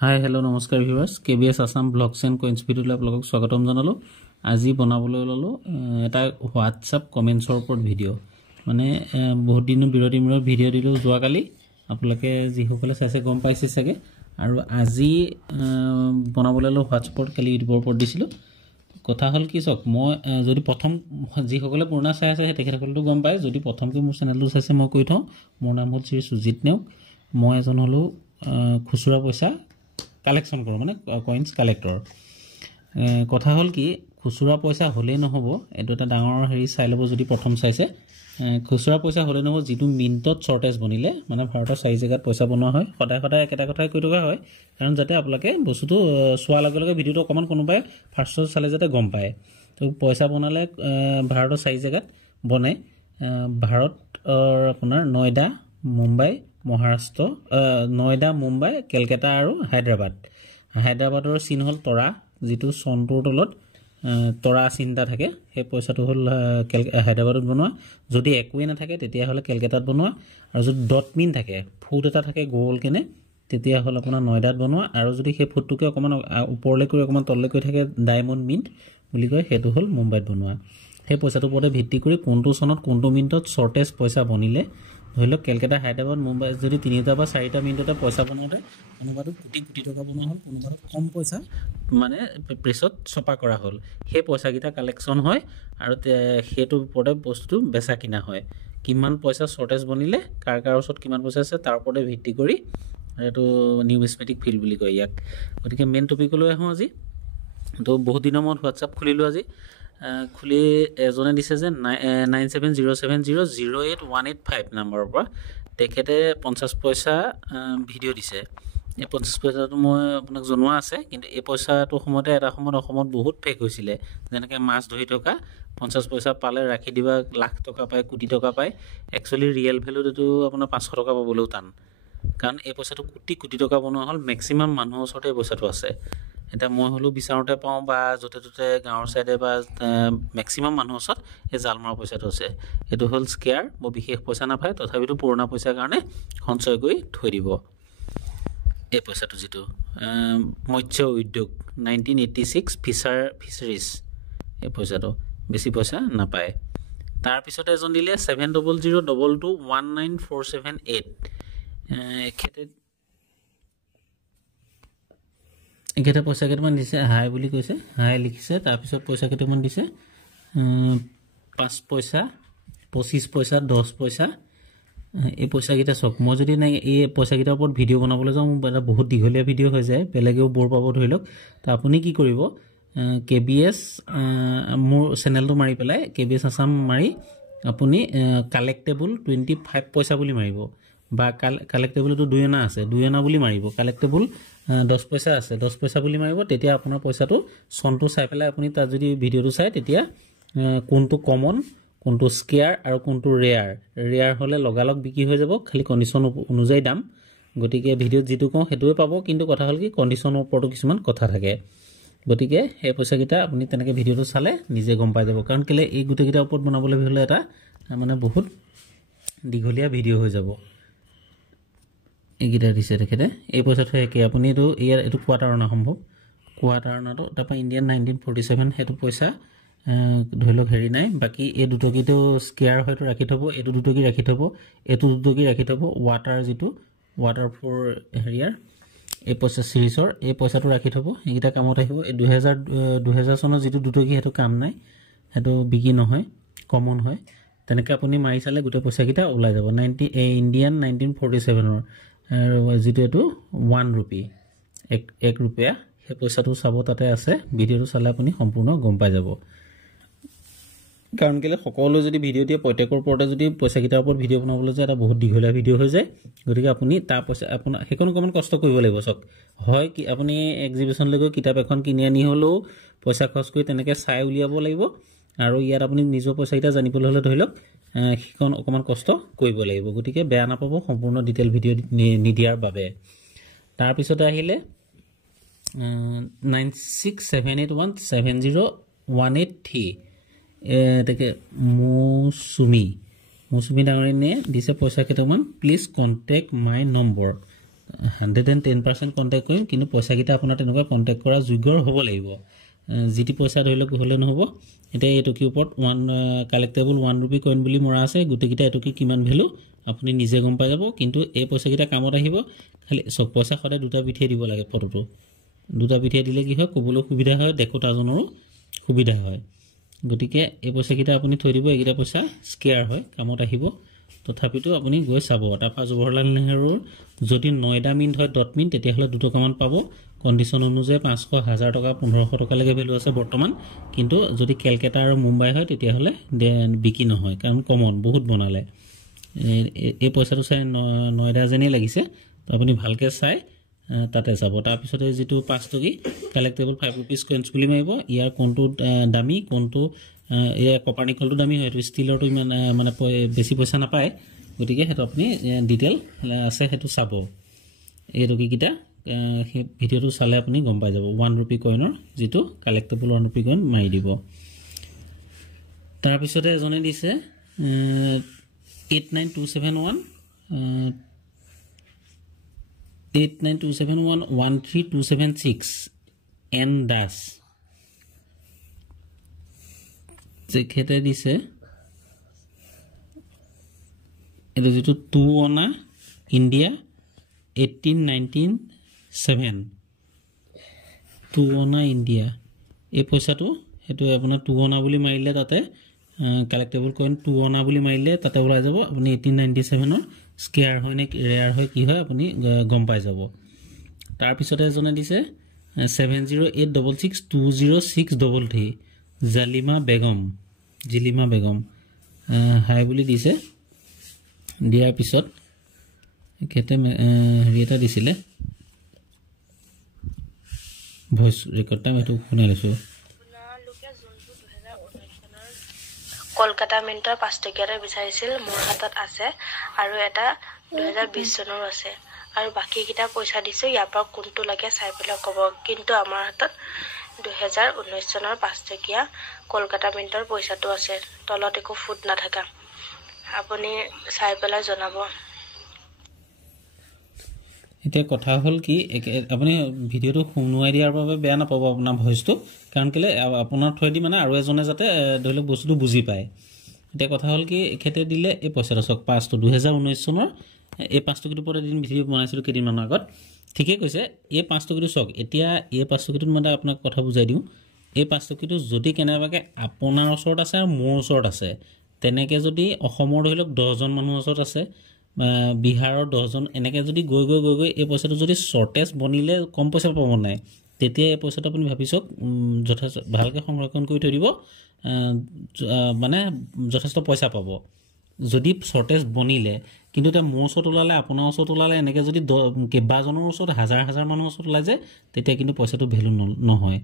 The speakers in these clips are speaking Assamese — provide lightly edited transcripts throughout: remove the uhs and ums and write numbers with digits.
হাই হেল্ল' নমস্কাৰ ভিউৱাৰ্ছ কেবিএছ আসাম ব্লগছ এণ্ড কইন্স ভিডিঅ'লৈ আপোনালোকক স্বাগতম জনালোঁ। আজি বনাবলৈ ল'লোঁ এটা হোৱাটছআপ কমেণ্টছৰ ওপৰত ভিডিঅ' মানে বহুত দিনৰ বিৰতিৰ মূৰত ভিডিঅ' দিলোঁ যোৱাকালি। আপোনালোকে যিসকলে চাইছে গম পাইছে চাগে। আৰু আজি বনাবলৈ ল'লোঁ হোৱাটছআপত, কালি ইউটিউবৰ ওপৰত দিছিলোঁ। কথা হ'ল কি চাওক, মই যদি প্ৰথম যিসকলে পুৰণা চাই আছে সেই তেখেতসকলেতো গম পায়। যদি প্ৰথমকৈ মোৰ চেনেলটো চাইছে মই কৈ থওঁ, মোৰ নাম হ'ল শ্ৰী সুজিত নেওগ। মই এজন হ'লোঁ খুচুৰা পইচা কালেকশ্যন কৰোঁ, মানে কইন্স কালেক্টৰ। কথা হ'ল কি, খুচুৰা পইচা হ'লেই নহ'ব, এইটো এটা ডাঙৰ হেৰি চাই ল'ব। যদি প্ৰথম চাইছে খুচুৰা পইচা হ'লেই নহ'ব, যিটো মিনিটত শ্বৰ্টেজ বনিলে, মানে ভাৰতৰ 4 জেগাত পইচা বনোৱা হয়। সদায় সদায় একেটা কথাই কৈ থকা হয়, কাৰণ যাতে আপোনালোকে বস্তুটো চোৱাৰ লগে লগে ভিডিঅ'টো অকণমান কোনোবাই ফাৰ্ষ্টত চালে যাতে গম পায়। তো পইচা বনালে ভাৰতৰ 4 জেগাত বনে। ভাৰতৰ আপোনাৰ নয়ডা, মুম্বাই, মহাৰাষ্ট্ৰ, নয়ডা, মুম্বাই, কেলকাতা আৰু হায়দৰাবাদ। হায়দৰাবাদৰ চিন হ'ল তৰা, যিটো চনটোৰ তলত তৰা চিন্তা থাকে, সেই পইচাটো হ'ল হায়দৰাবাদত বনোৱা। যদি একোৱেই নাথাকে তেতিয়াহ'লে কেলকাতাত বনোৱা, আৰু যদি ডট মিন থাকে, ফুট এটা থাকে গ'ল কেনে, তেতিয়া হ'ল আপোনাৰ নয়ডাত বনোৱা। আৰু যদি সেই ফুটটোকে অকণমান ওপৰলৈ কৰি অকণমান তললৈ কৰি থাকে, ডায়মণ্ড মিণ্ট বুলি কয়, সেইটো হ'ল মুম্বাইত বনোৱা। সেই পইচাটোৰ ওপৰতে ভিত্তি কৰি কোনটো চনত কোনটো মিনিটত শ্বৰ্টেজ পইচা বনিলে, ধৰি লওক কেলকাতা, হায়দৰাবাদ, মুম্বাই, যদি 3টা বা 4টা মিনিটতে পইচা বনাওঁতে কোনোবাটো কোটি কোটি টকা বনোৱা হ'ল, কোনোবাটো কম পইচা মানে প্ৰেছত ছপা কৰা হ'ল, সেই পইচাকেইটা কালেকশ্যন হয় আৰু সেইটোৰ ওপৰতে বস্তুটো বেচা কিনা হয়। কিমান পইচা শ্বৰ্টেজ বনিলে, কাৰ কাৰ ওচৰত কিমান পইচা আছে, তাৰ ওপৰতে ভিত্তি কৰি এইটো নিউমিছমেটিক ফিল্ড বুলি কয় ইয়াক। গতিকে মেইন টপিকলৈ আহোঁ আজি। তো বহুত দিনৰ মূৰত হোৱাটছআপ খুলিলোঁ আজি। খুলি এজনে দিছে যে 9707000818 নম্বৰৰ পৰা তেখেতে 50 পইচা ভিডিঅ' দিছে। এই 50 পইচাটো মই আপোনাক জনোৱা আছে, কিন্তু এই পইচাটো সময়তে এটা সময়ত অসমত বহুত ফেক হৈছিলে। যেনেকৈ মাছ ধৰি থকা 50 পইচা পালে ৰাখি দিবা, লাখ টকা পায়, কোটি টকা পায়। একচুৱেলি ৰিয়েল ভেলুত এইটো আপোনাৰ 500 টকা পাবলৈও টান, কাৰণ এই পইচাটো কোটি কোটি টকা বনোৱা হ'ল। মেক্সিমাম মানুহৰ ওচৰতে এই পইচাটো আছে। এতিয়া মই হ'লেও বিচাৰোঁতে পাওঁ, বা য'তে ত'তে গাঁৱৰ ছাইডে বা মেক্সিমাম মানুহৰ ওচৰত এই জাল মৰা পইচাটো আছে। এইটো হ'ল স্কেয়াৰ, বৰ বিশেষ পইচা নাপায়, তথাপিতো পুৰণা পইচাৰ কাৰণে সঞ্চয় কৰি থৈ দিব। এই পইচাটো যিটো মৎস্য উদ্যোগ 1986 ফিচাৰিজ, এই পইচাটো বেছি পইচা নাপায়। তাৰপিছতে এজন দিলে 7002219478। এখেতে পইচা কেইটামান দিছে, হাই বুলি কৈছে, হাই লিখিছে। তাৰপিছত পইচা কেইটামান দিছে 5 পইচা, 25 পইচা, 10 পইচা। এই পইচাকেইটা চাওক, মই যদি নাই এই পইচাকেইটাৰ ওপৰত ভিডিঅ' বনাবলৈ যাওঁ, মোৰ এটা বহুত দীঘলীয়া ভিডিঅ' হৈ যায়, বেলেগেও বৰ পাব ধৰি লওক। তো আপুনি কি কৰিব, কেবিএছ মোৰ চেনেলটো মাৰি পেলাই কেবিএছ আসাম মাৰি আপুনি কালেক্টেবল 25 পইচা বুলি মাৰিব, বা কালেক্টেবলটো 2 অনা আছে, 2 অনা বুলি মাৰিব। কালেক্টেবল 10 পইচা আছে, 10 পইচা বুলি মাৰিব। তেতিয়া আপোনাৰ পইচাটো চনটো চাই পেলাই আপুনি তাত যদি ভিডিঅ'টো চাই, তেতিয়া কোনটো কমন, কোনটো স্কেয়াৰ আৰু কোনটো ৰেয়াৰ হ'লে লগালগ বিক্ৰী হৈ যাব, খালি কণ্ডিশ্যন অনুযায়ী দাম। গতিকে ভিডিঅ'ত যিটো কওঁ সেইটোৱে পাব, কিন্তু কথা হ'ল কি, কণ্ডিশ্যনৰ ওপৰতো কিছুমান কথা থাকে। গতিকে সেই পইচাকেইটা আপুনি তেনেকৈ ভিডিঅ'টো চালে নিজে গম পাই যাব। কাৰণ কেলৈ, এই গোটেইকেইটাৰ ওপৰত বনাবলৈ হ'লে এটা মানে বহুত দীঘলীয়া ভিডিঅ' হৈ যাব। এইকেইটা দিছে তেখেতে, এই পইচাটো একেই। আপুনি এইটো কোৱাৰ্টাৰ অনা সম্ভৱ, কোৱাৰ্টাৰ অনাটো। তাৰপৰা ইণ্ডিয়ান 1947 সেইটো পইচা ধৰি লওক হেৰি নাই। বাকী এই দুটকীটো স্কেয়াৰ হয়তো ৰাখি থ'ব, এইটো দুটকী ৰাখি থ'ব, এইটো দুটকী ৰাখি থ'ব। ৱাটাৰ যিটো ৱাটাৰ ফৰ হেৰিয়াৰ এই পইচা চিৰিজৰ, এই পইচাটো ৰাখি থ'ব, এইকেইটা কামত আহিব। এই 2000 চনৰ যিটো দুটকী, সেইটো কাম নাই, সেইটো বিক্ৰী নহয়, কমন হয়। তেনেকৈ আপুনি মাৰি চালে গোটেই পইচাকেইটা ওলাই যাব। ইণ্ডিয়ান 1947ৰ যিটো এইটো 1 ৰুপি, 1 ৰুপিয়া, সেই পইচাটো চাব, তাতে আছে। ভিডিঅ'টো চালে আপুনি সম্পূৰ্ণ গম পাই যাব। কাৰণ কেলৈ, সকলো যদি ভিডিঅ' দিয়ে, প্ৰত্যেকৰ ওপৰতে যদি পইচাকেইটাৰ ওপৰত ভিডিঅ' বনাবলৈ যায়, এটা বহুত দীঘলীয়া ভিডিঅ' হৈ যায়। গতিকে আপুনি তাৰ পইচা আপোনাৰ সেইকণ অকণমান কষ্ট কৰিব লাগিব। চাওক, হয় কি আপুনি এক্সিবিশ্যনলৈ গৈ কিতাপ এখন কিনি আনি হ'লেও পইচা খৰচ কৰি তেনেকৈ চাই উলিয়াব লাগিব। আৰু ইয়াত আপুনি নিজৰ পইচাকেইটা জানিবলৈ হ'লে ধৰি লওক সেইখন অকণমান কষ্ট কৰিব লাগিব। গতিকে বেয়া নাপাব সম্পূৰ্ণ ডিটেইল ভিডিঅ' নিদিয়াৰ বাবে। তাৰপিছতে আহিলে 9678170183। তাকে মৌচুমী ডাঙৰীয়ানীয়ে দিছে পইচা কেইটামান। Please contact my number. 110% contact কৰিম কিন্তু পইচাকিটা আপোনাৰ তেনেকুৱা কন্টেক্ট কৰা যোগ্যৰ হ'ব লাগিব জিটি পইচা ধৰিলক হলে নহব এতিয়া এই টকি ওপৰত 1 কালেক্টেবল 1 रुपी কইন বুলি মৰা আছে গুটিকিটা এটকি কিমান ভ্যালু আপুনি নিজে গম পাই যাব কিন্তু এই পইচাকিটা কামত আহিব খালি সব পইচা খৰে দুটা পিঠিয়ে দিব লাগে ফটোটো দুটা পিঠিয়ে দিলে কি হয় কবলৈ সুবিধা হয় দেখোতাজনৰো সুবিধা হয় গতিকে এই পইচাকিটা আপুনি থৈ দিব এইকিটা পইচা স্কেয়াৰ হয় কামত আহিব তথাপিতো আপুনি গৈ চাব তাৰপা জৱাহৰলাল নেহৰুৰ যদি 9টা মিনিট হয় ডট মিনিট তেতিয়া হলে 2 টকামান পাব কন্ডিশন অনুযায়ী 500 1000 টকা 1500 টকা লৈকে ভ্যালু আছে বৰ্তমান কিন্তু যদি কলকাতা আৰু মুম্বাই হয় তেতিয়া হলে বিকি নহয় কাৰণ কমন বহুত বনালে এই পইচাটো চাই 9টা জেনে লাগিছে তো আপুনি ভালকে চাই তাতে যাব তাৰ পিছতে যেটো 5 টকি কালেক্টেবল 5 रुपीस কইনস বুলি মাৰিব ইয়াৰ কোনটো দামী কোনটো এই কপাৰনিকলটো দামী হয় তো ষ্টিলৰটো মানে বেছি পইচা নাপায় গতিকে হেতু আপুনি ডিটেইল আছে হেতু চাব এই টকিকিটা ভিডিওটো চালে আপুনি গম পাই যাব 1 रुपी কইনৰ যেটো কালেক্টেবল 1 रुपी কইন মাৰি দিব তাৰ পিছতে এজনে দিছে 89271 13276 N Das যেখেতে দিছে এটা যেটো 2 অনা ইন্ডিয়া 18197 2 অনা ইন্ডিয়া এই পইচাটো হেতু আপোনাৰ 2 অনা বুলি মাৰিলে তাতে কালেক্টেবল কইন 2 অনা বুলি মাৰিলে তাতে ওলাই যাব আপুনি 1897 ৰ স্কেয়াৰ হয় নে ৰেয়াৰ হয় কি হয় আপুনি গম পাই যাব তাৰ পিছতে এজনে দিছে 7086620633 জালিমা বেগম হাই বুলি দিছে দিয়াৰ পিছত কেতে হেৰিটা দিছিলে ভয়েস ৰেকৰ্ড টাইম এটো শুনাই লৈছো কলকাতা মিন্টৰ 5 টকিয়াৰে বিচাৰিছিল মোৰ হাতত আছে আৰু এটা 2020 চনৰ আছে আৰু বাকি কিটা পইচা দিছো ইয়াৰ পৰা কোনটো লাগে চাই পেলাই কব কিন্তু আমাৰ হাতত 2019 চনৰ 5 টকিয়া কলকাতা মিন্টৰ পইচাটো আছে তলত একো ফুট নাথাকা আপুনি চাই পেলাই জনাব এতিয়া কথা হল কি আপুনি ভিডিওটো শুনুৱাই দিয়াৰ বাবে বেয়া নাপাব আপোনাৰ ভয়েসটো কাৰণ কেলে আপোনাৰ থৈ দি মানে আৰু এজনে যাতে ধৰিলক বস্তুটো বুজি পায় এতিয়া কথা হল কি এখেতে দিলে এই পইচাটো সক 5 2019 চনৰ এই 5 টকিটো পৰে দিন ভিডিও বনাইছিলো কেদিন মান আগত ঠিকে কৈছে এই 5 টকিটো সক এতিয়া এই 5 টকিটোত মানে আপোনাক কথা বুজাই দিও এই 5 টকিটো যদি কেনেবাকে আপোনাৰ ওচৰত আছে আৰু মোৰ ওচৰত আছে তেনেকে যদি অসমৰ ধৰিলক 10 জন মানুহ ওচৰত আছে বিহাৰৰ 10 জন এনেকে যদি গৈ এই পইচাটো যদি শৰ্টেজ বনিলে কম পইচা পাব নাই তেতিয়া এই পইচাটো আপুনি ভাবিছক যথেষ্ট ভালকে সংৰক্ষণ কৰি থৈ দিব মানে যথেষ্ট পইচা পাব যদি শৰ্টেজ বনিলে কিন্তু তে মোৰ ওচৰত ওলালে আপোনাৰ ওচৰত ওলালে এনেকে যদি কেবাজনৰ ওচৰত হাজাৰ হাজাৰ মানুহ ওচৰত ওলাই যায় তেতিয়া কিন্তু পইচাটো ভ্যালু নহয়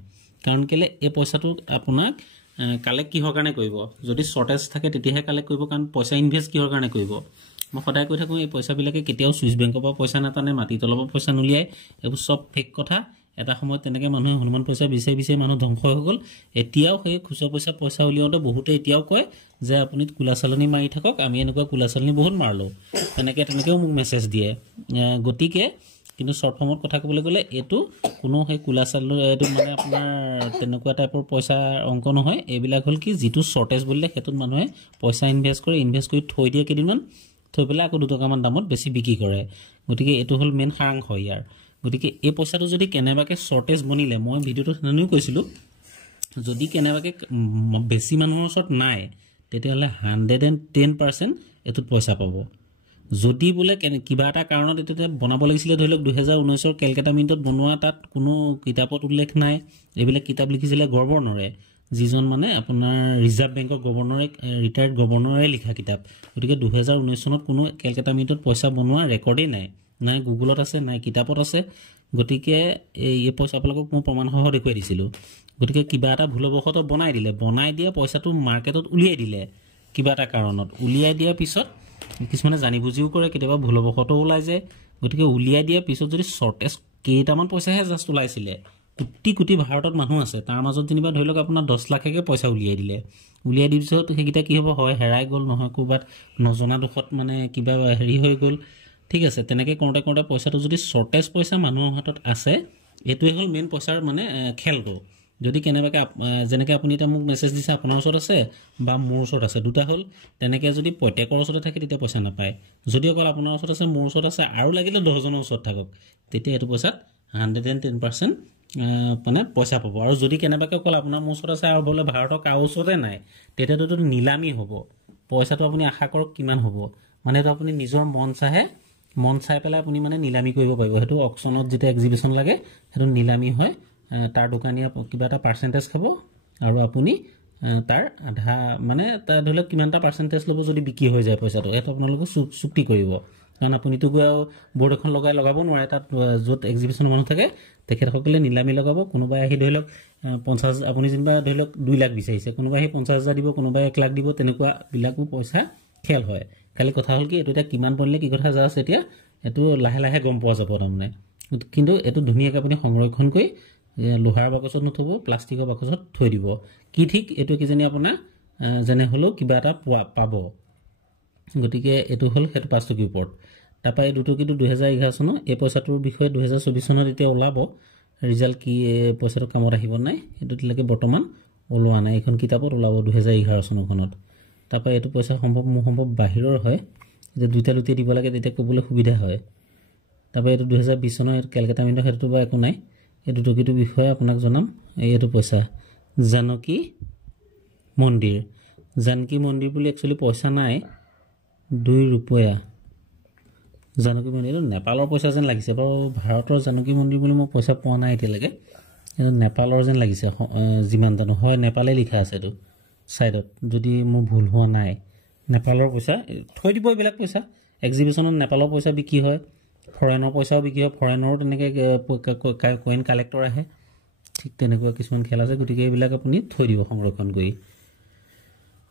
কাৰণ কেলে এই পইচাটো আপোনাক কালেক্ট কিহৰ কাৰণে কৰিব যদি শৰ্টেজ থাকে তেতিয়াহে কালেক্ট কৰিব কাৰণ পইচা ইনভেস্ট কিহৰ কাৰণে কৰিব মই সদায় কৈ থাকো এই পইচা বিলাকে কেতিয়াও সুইচ বেংকৰ পৰা পইচা নাটানে মাটি তলৰ পৰা পইচা নুলিয়াই এইবোৰ সব ফেক কথা এটা সময় তেনেকে মানুহে হনুমান পইচা বিচাৰি মানুহ ধ্বংস হৈ গল এতিয়াও সেই খুচৰ পইচা উলিয়াওতে বহুতে এতিয়াও কয় যে আপুনি কুলাচালনী মাৰি থাকক আমি এনেকুৱা কুলাচালনী বহুত মাৰলো তেনেকেও মোক মেছেজ দিয়ে গতিকে কিন্তু শৰ্ট ফৰ্মত কথা ক'বলৈ গলে এটো কোনো সেই কুলাচালনী এটো মানে আপোনাৰ তেনেকুৱা টাইপৰ পইচা অংক নহয় এইবিলাক হল কি যেটো শৰ্টেজ বুলিলে হেতুত মানুহে পইচা ইনভেস্ট কৰি থৈ দিয়ে কেদিনমান থৈ পেলাই আকৌ 2 টকামান দামত বেছি বিক্ৰী কৰে গতিকে এটো হল মেন সাৰাংশ ইয়াৰ গতিকে এই পইচাটো যদি কেনেবাকে শৰ্টেজ বনিলে মই ভিডিওটো নানিও কৈছিলো যদি কেনেবাকে বেছি মানুহৰ ওচৰত নাই তেতিয়ালে 110% এটোত পইচা পাব যদি বলে কিবা এটা কাৰণত এতে বনাব লাগিছিল ধৰিলক 2019 ৰ কলকাতা মিন্টত বনোৱা তাত কোনো কিতাপত উল্লেখ নাই এইবিলাক কিতাপ লিখিছিলে গভৰ্ণৰে যিজন মানে আপোনাৰ ৰিজাৰ্ভ বেংকৰ গভৰ্ণৰে ৰিটায়াৰ্ড গভৰ্ণৰে লিখা কিতাপ গতিকে 2019 চনত কোনো কলকাতা মিন্টত পইচা বনোৱা ৰেকৰ্ডেই নাই গুগলত আছে নাই কিতাপত আছে গতিকে এই পইচা আপোনালোকক মই প্ৰমাণ সহ দেখুৱাই দিছিলো গতিকে কিবা এটা ভুলবশত বনাই দিয়া পইচাটো মাৰ্কেটত উলিয়াই দিলে কিবা এটা কাৰণত উলিয়াই দিয়া পিছত কিছুমানে জানি বুজিও কৰে কেতিয়াবা ভুলবশত ওলাই যায় গতিকে উলিয়াই দিয়া পিছত যদি শৰ্টেজ কেইটামান পইচাহে জাস্ট ওলাইছিলে কোটি ভাৰতত মানুহ আছে তাৰ মাজত যেনিবা ধৰিলক আপোনাৰ 10 লাখকে পইচা উলিয়াই দিলে উলিয়াই দিছত হেগিটা কি হ'ব হয় হেৰাই গল নহয় কোবাত নজনা দুখত মানে কিবা হেৰি হৈ গল ঠিক আছে তেনেকৈ কৰোঁতে কৰোঁতে পইচাটো যদি শ্বৰ্টেজ পইচা মানুহৰ হাতত আছে এইটোৱে হ'ল মেইন পইচাৰ মানে খেলটো যদি কেনেবাকৈ যেনেকৈ আপুনি এতিয়া মোক মেছেজ দিছে আপোনাৰ ওচৰত আছে বা মোৰ ওচৰত আছে দুটা হ'ল তেনেকৈ যদি প্ৰত্যেকৰ ওচৰতে থাকে তেতিয়া পইচা নাপায় যদি অকল আপোনাৰ ওচৰত আছে মোৰ ওচৰত আছে আৰু লাগিলে 10জনৰ ওচৰত থাকক তেতিয়া এইটো পইচাত 110% মানে পইচা পাব আৰু যদি কেনেবাকৈ অকল আপোনাৰ মোৰ ওচৰত আছে আৰু বোলে ভাৰতৰ কাৰো ওচৰতে নাই তেতিয়াতো এইটো নিলামী হ'ব পইচাটো আপুনি আশা কৰক কিমান হ'ব মানে এইটো আপুনি নিজৰ মন চাই পেলাই আপুনি মানে নিলামী কৰিব পাৰিব সেইটো অকশ্যনত যেতিয়া এক্সিবিশ্যন লাগে সেইটো নিলামী হয় তাৰ দোকানীয়ে কিবা এটা পাৰ্চেণ্টেজ খাব আৰু আপুনি তাৰ আধা মানে তাৰ ধৰি লওক কিমানটা পাৰ্চেণ্টেজ ল'ব যদি বিক্ৰী হৈ যায় পইচাটো সেইটো আপোনালোকে চুক্তি কৰিব কাৰণ আপুনিতো গৈ বৰ্ড এখন লগাব নোৱাৰে তাত য'ত এক্সিবিশ্যন মানুহ থাকে তেখেতসকলে নিলামী লগাব কোনোবাই আহি ধৰি লওক 50 আপুনি যেনিবা ধৰি লওক 2 লাখ বিচাৰিছে কোনোবাই আহি 50,000 দিব কোনোবাই 1 লাখ দিব তেনেকুৱাবিলাকো পইচা খেল হয় খালি কথা হ'ল কি এইটো এতিয়া কিমান বনিলে কি কথা জাষ্ট এতিয়া এইটো লাহে লাহে গম পোৱা যাব তাৰমানে কিন্তু এইটো ধুনীয়াকৈ আপুনি সংৰক্ষণ কৰি লোহাৰ বাকচত নথব প্লাষ্টিকৰ বাকচত থৈ দিব কি ঠিক এইটো কিজানি আপোনাৰ যেনে হ'লেও কিবা এটা পাব গতিকে এইটো হ'ল সেইটো 5 টকীৰ ওপৰত তাৰপৰা এই 2 টকীটো 2011 চনৰ এই পইচাটোৰ বিষয়ে 2024 চনত এতিয়া ওলাব ৰিজাল্ট কি পইচাটো কামত আহিব নাই এইটো এতিয়ালৈকে বৰ্তমান ওলোৱা নাই এইখন কিতাপত ওলাব 2011 চনখনত তাৰপৰা এইটো পইচা সম্ভৱ বাহিৰৰ হয় যে দুটা লুটি দিব লাগে তেতিয়া ক'বলৈ সুবিধা হয় তাৰপৰা এইটো 2020 চনৰ কেলকাতা মিণ্টৰ সেইটো বা একো নাই এই 2 টকীটোৰ বিষয়ে আপোনাক জনাম এইটো পইচা জানকী মন্দিৰ বুলি একচুৱেলি পইচা নাই 2 रुपया জানকী মন্দিৰ নেপালৰ পইচা যেন লাগিছে বাৰু ভাৰতৰ জানকী মন্দিৰ বুলি মই পইচা পোৱা নাই এতিয়ালৈকে এটা নেপালৰ যেন লাগিছে যিমান জানো হয় নেপালে লিখা আছে এইটো সাইডত যদি মোৰ ভুল হোৱা নাই নেপালৰ পইচা থৈ দিব এইবিলাক পইচা এক্সিবিশ্যনত নেপালৰ পইচা বিক্ৰী হয় ফৰেনৰ পইচাও বিক্ৰী হয় ফৰেনৰো তেনেকৈ কইন কালেক্টৰ আহে ঠিক তেনেকুৱা কিছুমান খেল আছে গতিকে এইবিলাক আপুনি থৈ দিব সংৰক্ষণ কৰি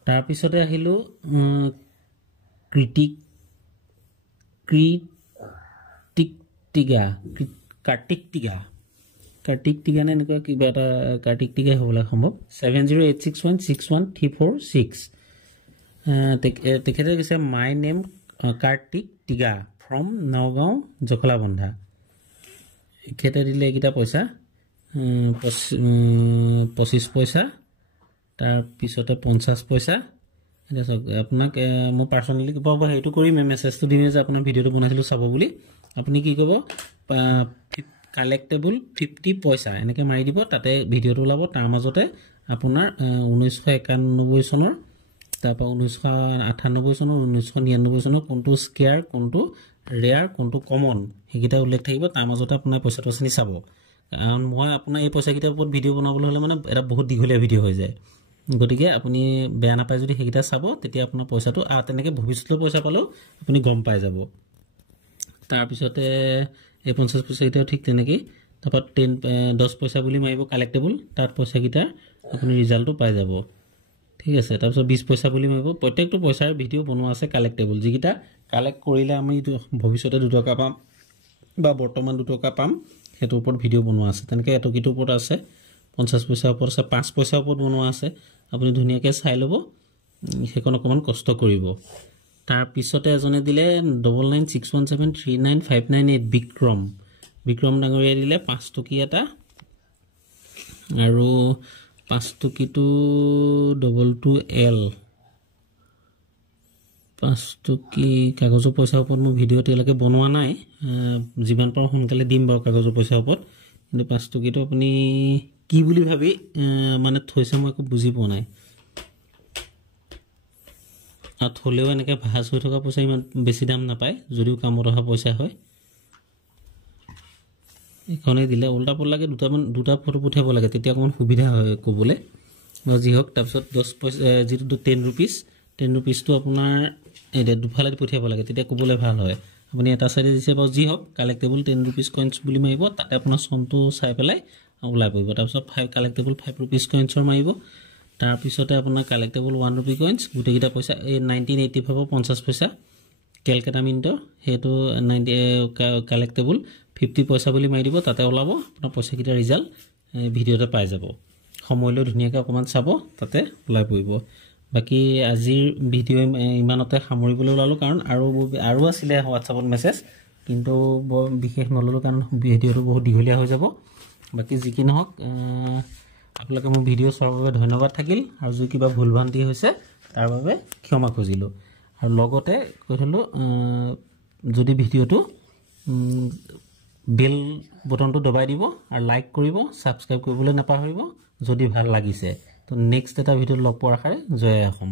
তাৰপিছতে আহিলোঁ কাৰ্তিক টিগা নে এনেকুৱা কিবা এটা কাৰ্তিক টিগাই হ'বলৈ সম্ভৱ 7086161346 তেখেতে কৈছে my name Kartik Tiga from Nagaon Jakhalabandha এখেতে দিলে এইকেইটা পইচা 25 পইচা তাৰপিছতে 50 পইচা এতিয়া চাওক আপোনাক মই পাৰ্চনেলি পাব সেইটো কৰি মেছেজটো দিম যে আপোনাৰ ভিডিঅ'টো বনাইছিলোঁ চাব বুলি আপুনি কি কৰিব কালেক্টেবল 50 পইচা এনেকৈ মাৰি দিব তাতে ভিডিঅ'টো ওলাব তাৰ মাজতে আপোনাৰ 1991 চনৰ তাৰপৰা 1998 চনৰ 1999 চনৰ কোনটো স্কেয়াৰ কোনটো ৰেয়াৰ কোনটো কমন সেইকেইটা উল্লেখ থাকিব তাৰ মাজতে আপোনাৰ পইচাটো চিনি চাব কাৰণ মই আপোনাৰ এই পইচাকেইটাৰ ওপৰত ভিডিঅ' বনাবলৈ হ'লে মানে এটা বহুত দীঘলীয়া ভিডিঅ' হৈ যায় গতিকে আপুনি বেয়া নাপায় যদি সেইকেইটা চাব তেতিয়া আপোনাৰ পইচাটো তেনেকৈ ভৱিষ্যতৰ পইচা পালেও আপুনি গম পাই যাব তাৰপিছতে এই 50 পইচাকেইটাও ঠিক তেনেকৈ তাৰপৰা 10 পইচা বুলি মাৰিব কালেক্টেবল তাত পইচাকেইটাৰ আপুনি ৰিজাল্টটো পাই যাব ঠিক আছে তাৰপিছত 20 পইচা বুলি মাৰিব প্ৰত্যেকটো পইচাৰ ভিডিঅ' বনোৱা আছে কালেক্টেবল যিকেইটা কালেক্ট কৰিলে আমি ভৱিষ্যতে 2 টকা পাম বা বৰ্তমান 2 টকা পাম সেইটোৰ ওপৰত ভিডিঅ' বনোৱা আছে তেনেকৈ এটকীটোৰ ওপৰত আছে 50 পইচাৰ ওপৰত আছে 5 পইচাৰ ওপৰত বনোৱা আছে আপুনি ধুনীয়াকৈ চাই ল'ব সেইখন অকণমান কষ্ট কৰিব তাৰপিছতে এজনে দিলে 9961739598 বিক্ৰম ডাঙৰীয়া দিলে 5 টকী এটা আৰু 5 টকীটো 22L 5 টকী কাগজৰ পইচাৰ ওপৰত মোৰ ভিডিঅ' এতিয়ালৈকে বনোৱা নাই যিমান পাৰোঁ সোনকালে দিম বাৰু কাগজৰ পইচাৰ ওপৰত কিন্তু 5 টকীটো আপুনি কি বুলি ভাবি মানে থৈছে মই একো বুজি পোৱা নাই আৰু থ'লেও এনেকৈ ভাজ হৈ থকা পইচা ইমান বেছি দাম নাপায় যদিও কামত অহা পইচা হয় এইখনেই দিলে উল্টা পল্টাকৈ দুটা ফটো পঠিয়াব লাগে তেতিয়া অকণমান সুবিধা হয় ক'বলৈ বা যি হওক তাৰপিছত 10 পইচা যিটো 10 ৰুপিজটো আপোনাৰ দুফালে পঠিয়াব লাগে তেতিয়া ক'বলৈ ভাল হয় আপুনি এটা চাইডে দিছে বাৰু যি হওক কালেক্টেবল 10 ৰুপিজ কইনছ বুলি মাৰিব তাতে আপোনাৰ চনটো চাই পেলাই ওলাই পৰিব তাৰপিছত কালেক্টেবল 5 ৰুপিজ কইনছৰ মাৰিব তাৰপিছতে আপোনাৰ কালেক্টেবল 1 ৰুপি কইনছ গোটেইকেইটা পইচা এই 1985 50 পইচা কেলকাতা মিণ্টৰ সেইটো কালেক্টেবল 50 পইচা বুলি মাৰি দিব তাতে ওলাব আপোনাৰ পইচাকেইটা ৰিজাল্ট ভিডিঅ'তে পাই যাব সময় লৈ ধুনীয়াকৈ অকণমান চাব তাতে ওলাই পৰিব বাকি আজিৰ ভিডিও ইমানতে সামৰিবলৈ ওলালো কাৰণ আৰু আছিলে হোৱাটছআপত মেছেজ কিন্তু বিশেষ নললো কাৰণ ভিডিওটো বহুত দীঘলীয়া হৈ যাব বাকি যি কি নহওক আপোনালোকে মোৰ ভিডিও চোৱাৰ বাবে ধন্যবাদ থাকিল আৰু যদি কিবা ভুলভ্ৰান্তি হৈছে তাৰ বাবে ক্ষমা খুজিলো আৰু লগতে কৈছিলো যদি ভিডিওটো বেল বটনটো দবাই দিব আৰু লাইক কৰিব সাবস্ক্ৰাইব কৰিবলৈ নাপাহৰিব যদি ভাল লাগিছে তো নেক্সট এটা ভিডিও লগ পোৱাৰ আশাৰে জয় অসম।